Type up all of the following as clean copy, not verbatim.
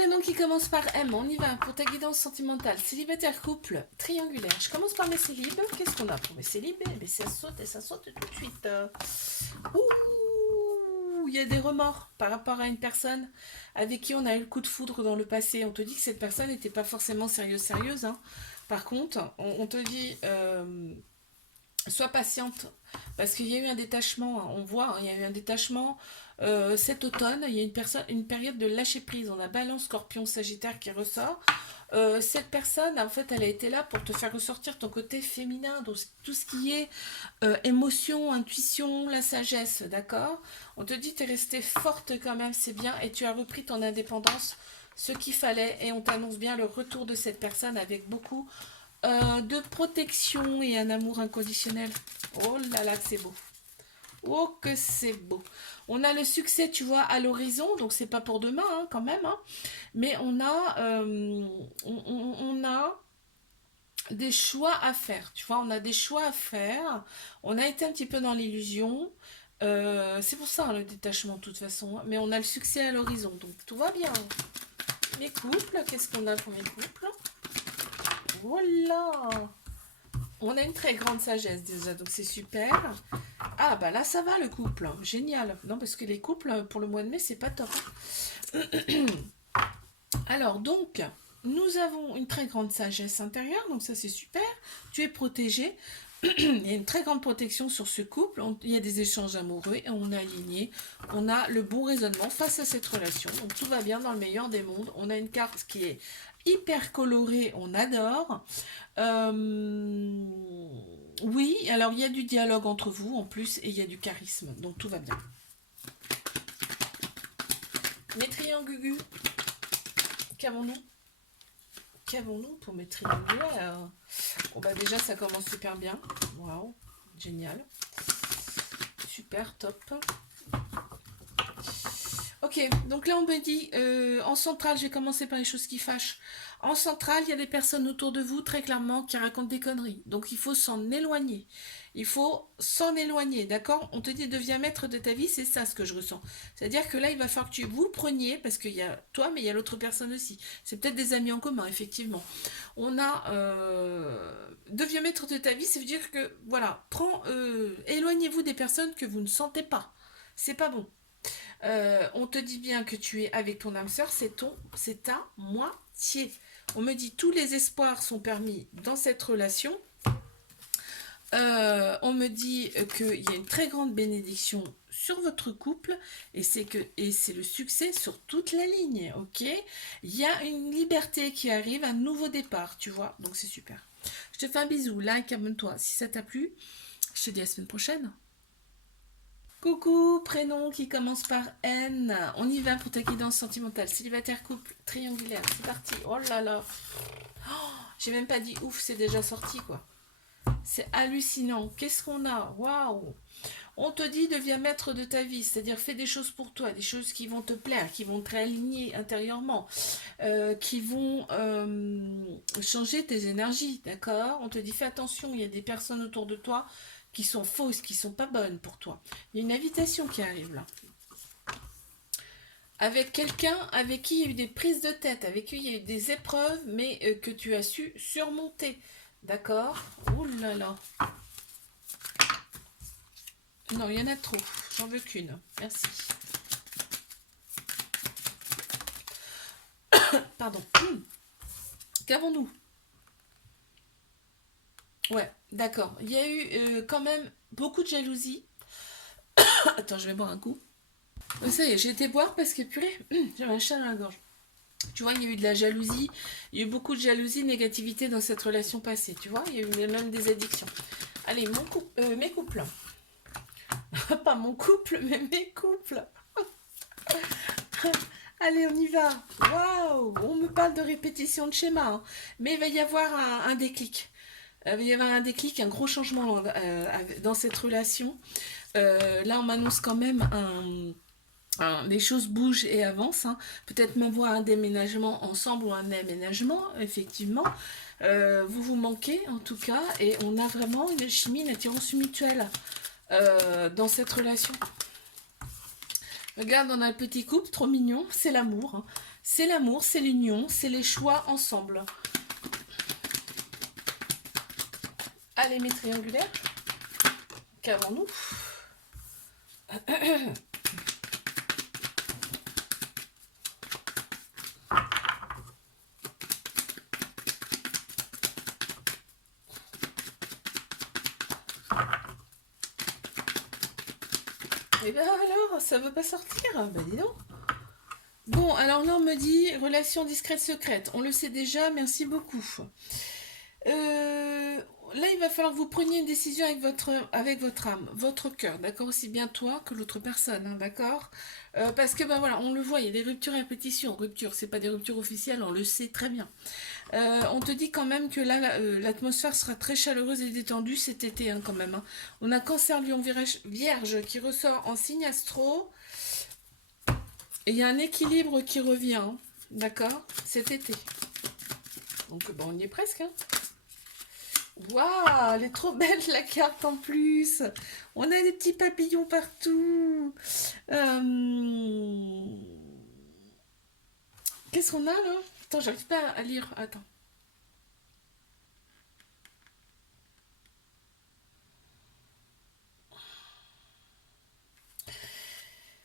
prénom qui commence par M, on y va pour ta guidance sentimentale. Célibataire, couple, triangulaire. Je commence par mes célibes. Qu'est-ce qu'on a pour mes célibes? Eh bien, ça saute et ça saute tout de suite. Ouh, il y a des remords par rapport à une personne avec qui on a eu le coup de foudre dans le passé. On te dit que cette personne n'était pas forcément sérieuse, hein. Par contre, on te dit... sois patiente parce qu'il y a eu un détachement, hein. On voit, hein, il y a eu un détachement cet automne, il y a une période de lâcher prise. On a Balance, Scorpion, Sagittaire qui ressort. Cette personne, en fait, elle a été là pour te faire ressortir ton côté féminin, donc tout ce qui est émotion, intuition, la sagesse, d'accord. On te dit tu es restée forte quand même, c'est bien, et tu as repris ton indépendance, ce qu'il fallait, et on t'annonce bien le retour de cette personne avec beaucoup de protection et un amour inconditionnel. Oh là là, c'est beau. Oh que c'est beau. On a le succès, tu vois, à l'horizon, donc c'est pas pour demain, hein, quand même, hein. Mais on a des choix à faire, tu vois, on a des choix à faire. On a été un petit peu dans l'illusion. C'est pour ça, hein, le détachement, de toute façon, hein. Mais on a le succès à l'horizon, donc tout va bien. Mes couples, qu'est-ce qu'on a pour mes couples? Voilà. On a une très grande sagesse déjà, donc c'est super. Ah bah là ça va le couple, génial. Non parce que les couples pour le mois de mai c'est pas top. Alors donc nous avons une très grande sagesse intérieure, donc ça c'est super. Tu es protégé. Il y a une très grande protection sur ce couple. Il y a des échanges amoureux et on est aligné. On a le bon raisonnement face à cette relation. Donc tout va bien dans le meilleur des mondes. On a une carte qui est hyper colorée, on adore. Euh, Oui, alors il y a du dialogue entre vous en plus et il y a du charisme. Donc tout va bien. Mes triangugus, qu'avons-nous? Qu'avons-nous pour mes triangulaires? Bon bah déjà ça commence super bien. Waouh, génial. Super, top. Ok, donc là on me dit, en centrale, je vais commencer par les choses qui fâchent. En centrale, il y a des personnes autour de vous, très clairement, qui racontent des conneries. Donc il faut s'en éloigner. Il faut s'en éloigner, d'accord? On te dit, deviens maître de ta vie, c'est ça ce que je ressens. C'est-à-dire que là, il va falloir que tu vous le preniez, parce qu'il y a toi, mais il y a l'autre personne aussi. C'est peut-être des amis en commun, effectivement. On a... deviens maître de ta vie, ça veut dire que, voilà, éloignez-vous des personnes que vous ne sentez pas. C'est pas bon. On te dit bien que tu es avec ton âme sœur, c'est ta moitié. On me dit tous les espoirs sont permis dans cette relation. On me dit qu'il y a une très grande bénédiction sur votre couple et c'est le succès sur toute la ligne, ok? Il y a une liberté qui arrive, un nouveau départ, tu vois, donc c'est super. Je te fais un bisou, like, abonne-toi si ça t'a plu. Je te dis à la semaine prochaine. Coucou, prénom qui commence par N. On y va pour ta guidance sentimentale. Célibataire, couple, triangulaire. C'est parti. Oh là là. Oh, j'ai même pas dit ouf, c'est déjà sorti quoi. C'est hallucinant. Qu'est-ce qu'on a? Waouh. On te dit deviens maître de ta vie, c'est-à-dire fais des choses pour toi, des choses qui vont te plaire, qui vont te réaligner intérieurement, qui vont changer tes énergies, d'accord? On te dit fais attention, il y a des personnes autour de toi qui sont fausses, qui sont pas bonnes pour toi. Il y a une invitation qui arrive là. Avec quelqu'un avec qui il y a eu des prises de tête, avec qui il y a eu des épreuves, mais que tu as su surmonter. D'accord? Ouh là là. Non, il y en a trop. J'en veux qu'une. Merci. Pardon. Qu'avons-nous? Ouais, d'accord. Il y a eu quand même beaucoup de jalousie. Attends, je vais boire un coup. Ça y est, j'ai été boire parce que purée, j'avais un chat dans la gorge. Tu vois, il y a eu de la jalousie, il y a eu beaucoup de jalousie, négativité dans cette relation passée. Tu vois, il y a eu même des addictions. Allez, mes couples. Pas mon couple, mais mes couples. Allez, on y va. Waouh, on me parle de répétition de schéma, hein. Mais il va y avoir un déclic. Il va y avoir un déclic, un gros changement dans cette relation. Là, on m'annonce quand même les choses bougent et avancent, hein. Peut-être même voir un déménagement ensemble ou un aménagement, effectivement. Vous vous manquez en tout cas et on a vraiment une chimie, une attirance mutuelle dans cette relation. Regarde, on a le petit couple, trop mignon. C'est l'amour, hein. C'est l'amour, c'est l'union, c'est les choix ensemble. Allez, mes triangulaires. Qu'avons-nous? Et ben alors, ça veut pas sortir? Ben dis donc. Bon, alors là, on me dit relation discrète secrète. On le sait déjà, merci beaucoup. Euh, Là, il va falloir que vous preniez une décision avec votre âme, votre cœur, d'accord? Aussi bien toi que l'autre personne, hein, d'accord? Parce que, ben voilà, on le voit, il y a des ruptures à répétition. Ruptures, c'est pas des ruptures officielles, on le sait très bien. On te dit quand même que là, l'atmosphère sera très chaleureuse et détendue cet été, hein, quand même, hein. On a Cancer, Lion, Vierge qui ressort en signe astro. Et il y a un équilibre qui revient, hein, d'accord? Cet été. Donc, bon, on y est presque, hein. Waouh, elle est trop belle la carte en plus. On a des petits papillons partout. Euh, Qu'est-ce qu'on a là? Attends, j'arrive pas à lire. Attends.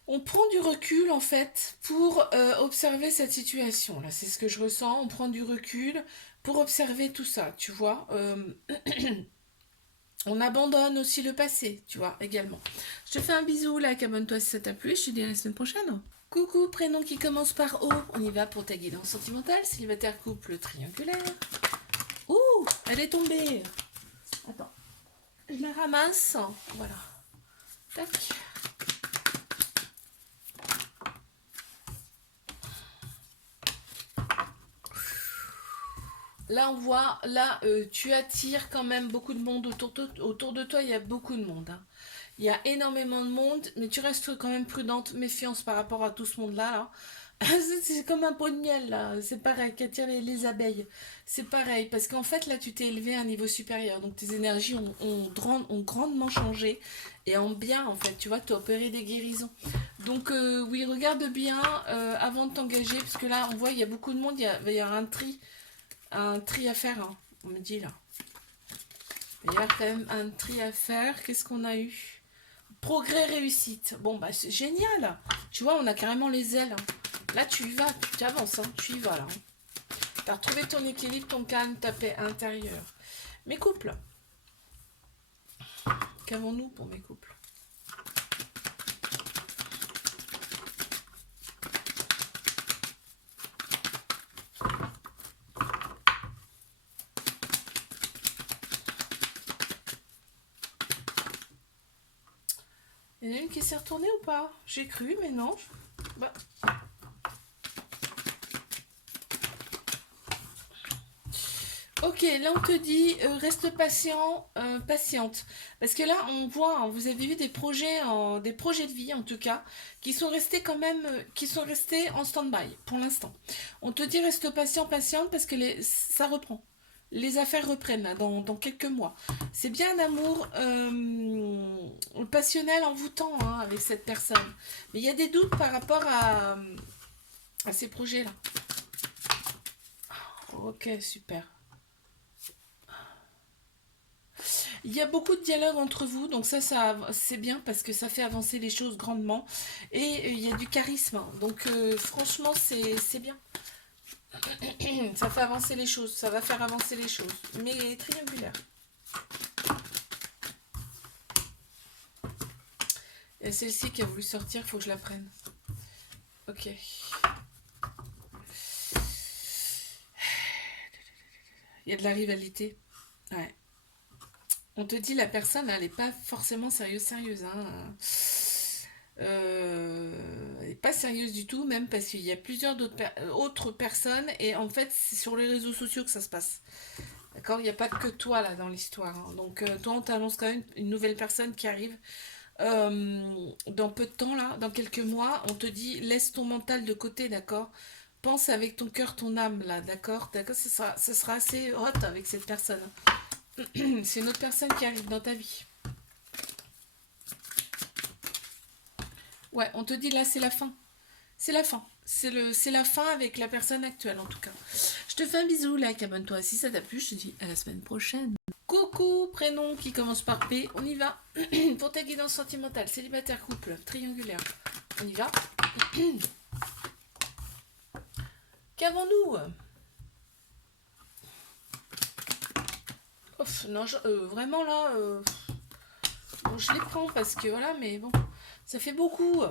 On prend du recul en fait pour observer cette situation. Là, c'est ce que je ressens. On prend du recul pour observer tout ça, tu vois. On abandonne aussi le passé, tu vois, également. Je te fais un bisou, là, abonne-toi si ça t'a plu, je te dis à la semaine prochaine. Coucou, prénom qui commence par O. On y va pour ta guidance sentimentale, célibataire, couple, triangulaire. Ouh, elle est tombée. Attends, je la ramasse. Voilà. Tac. Là, on voit, là, tu attires quand même beaucoup de monde autour de toi. Il y a beaucoup de monde, hein. Il y a énormément de monde, mais tu restes quand même prudente, méfiance par rapport à tout ce monde-là, là. C'est comme un pot de miel, là. C'est pareil, qui attire les abeilles. C'est pareil, parce qu'en fait, là, tu t'es élevé à un niveau supérieur. Donc, tes énergies ont grandement changé. Et en bien, en fait, tu vois, tu as opéré des guérisons. Donc, oui, regarde bien avant de t'engager, parce que là, on voit, il y a beaucoup de monde. Il va y avoir un tri à faire, hein, on me dit là. Il y a quand même un tri à faire. Qu'est-ce qu'on a eu? Progrès, réussite. Bon, bah, c'est génial. Tu vois, on a carrément les ailes, hein. Là, tu y vas, tu avances, hein, tu y vas là. Tu as retrouvé ton équilibre, ton calme, ta paix intérieure. Mes couples. Qu'avons-nous pour mes couples? Il y en a une qui s'est retournée ou pas? J'ai cru, mais non. Bah. Ok, là on te dit reste patient, patiente. Parce que là on voit, hein, vous avez vu des projets de vie en tout cas, qui sont restés quand même, qui sont restés en stand-by pour l'instant. On te dit reste patient, patiente parce que ça reprend. Les affaires reprennent là, dans quelques mois. C'est bien un amour passionnel, envoûtant, hein, avec cette personne. Mais il y a des doutes par rapport à ces projets-là. Ok, super. Il y a beaucoup de dialogue entre vous, donc ça c'est bien parce que ça fait avancer les choses grandement. Et il y a du charisme, hein. Donc franchement, c'est bien. Ça fait avancer les choses, ça va faire avancer les choses. Mais triangulaire. Et celle-ci qui a voulu sortir, il faut que je la prenne. Ok. Il y a de la rivalité. Ouais. On te dit la personne, elle n'est pas forcément sérieuse, hein. Elle n'est pas sérieuse du tout, même parce qu'il y a plusieurs autres personnes, et en fait, c'est sur les réseaux sociaux que ça se passe. D'accord? Il n'y a pas que toi là dans l'histoire, hein. Donc, toi, on t'annonce quand même une nouvelle personne qui arrive dans peu de temps, là, dans quelques mois. On te dit laisse ton mental de côté, d'accord? Pense avec ton cœur, ton âme, là, d'accord? D'accord? Ce sera assez hot avec cette personne. C'est une autre personne qui arrive dans ta vie. Ouais, on te dit là, c'est la fin. C'est la fin. C'est la fin avec la personne actuelle en tout cas. Je te fais un bisou, like, abonne-toi. Si ça t'a plu, je te dis à la semaine prochaine. Coucou, prénom qui commence par P, on y va. Pour ta guidance sentimentale, célibataire, couple, triangulaire. On y va. Qu'avons-nous? Non, vraiment là, bon, je les prends parce que voilà, mais bon, ça fait beaucoup.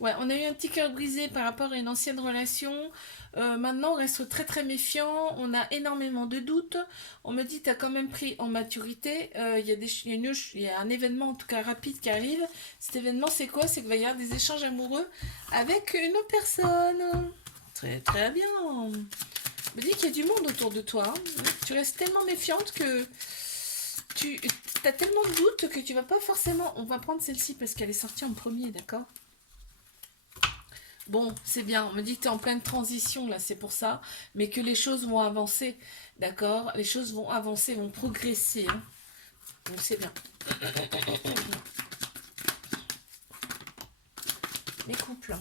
Ouais, on a eu un petit cœur brisé par rapport à une ancienne relation. Maintenant, on reste très très méfiant. On a énormément de doutes. On me dit, tu as quand même pris en maturité. Il y a un événement, en tout cas rapide, qui arrive. Cet événement, c'est quoi? C'est qu'il va y avoir des échanges amoureux avec une autre personne. Très très bien. On me dit qu'il y a du monde autour de toi. Hein. Tu restes tellement méfiante que tu as tellement de doutes que tu vas pas forcément... On va prendre celle-ci parce qu'elle est sortie en premier, d'accord? Bon, c'est bien, on me dit que tu es en pleine transition, là, c'est pour ça, mais que les choses vont avancer, d'accord? Les choses vont avancer, vont progresser, hein. Donc c'est bien. Les couples.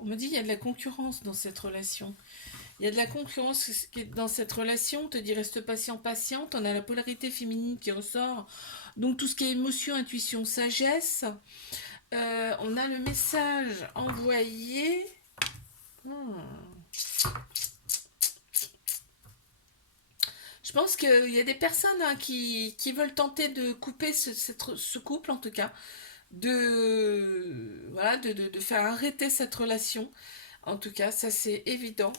On me dit qu'il y a de la concurrence dans cette relation. Il y a de la concurrence dans cette relation. On te dit reste patient, patiente. On a la polarité féminine qui ressort. Donc tout ce qui est émotion, intuition, sagesse. On a le message envoyé. Je pense qu'il y a des personnes hein, qui veulent tenter de couper ce couple, en tout cas, voilà, de faire arrêter cette relation. En tout cas, ça c'est évident.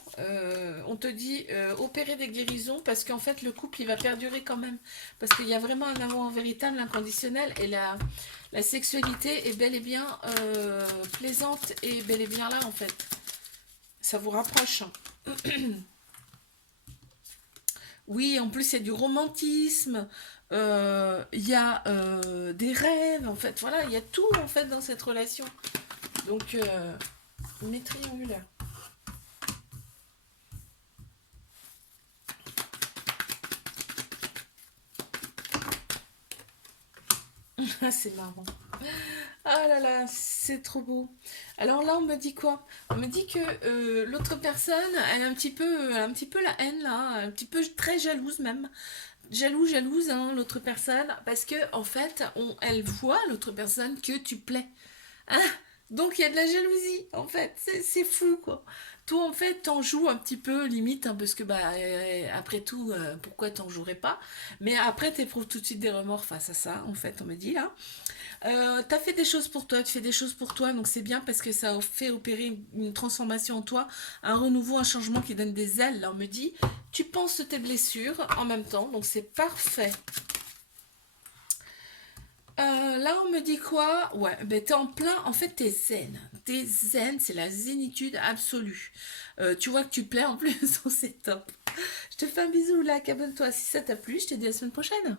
On te dit opérer des guérisons parce qu'en fait le couple il va perdurer quand même. Parce qu'il y a vraiment un amour véritable, inconditionnel et la sexualité est bel et bien plaisante et bel et bien là en fait. Ça vous rapproche. Oui, en plus il y a du romantisme, il y a des rêves, en fait, voilà, il y a tout en fait dans cette relation. Donc, mais triangulaire. C'est marrant. Ah là là, c'est trop beau. Alors là, on me dit quoi? On me dit que l'autre personne, elle a un petit peu la haine là, un petit peu très jalouse même. Jalouse, hein, l'autre personne, parce que en fait, elle voit l'autre personne que tu plais. Hein. Donc il y a de la jalousie, en fait, c'est fou quoi. Toi en fait t'en joues un petit peu limite hein, parce que bah après tout pourquoi t'en jouerais pas, mais après t'éprouves tout de suite des remords face à ça en fait on me dit là. T'as fait des choses pour toi, tu fais des choses pour toi, donc c'est bien parce que ça fait opérer une transformation en toi, un renouveau, un changement qui donne des ailes. Là, on me dit, tu penses tes blessures en même temps, donc c'est parfait. Là, on me dit quoi? Ouais, ben t'es en plein, en fait, t'es zen. T'es zen, c'est la zénitude absolue. Tu vois que tu plais en plus, donc c'est top. Je te fais un bisou, like, abonne-toi si ça t'a plu, je te dis à la semaine prochaine.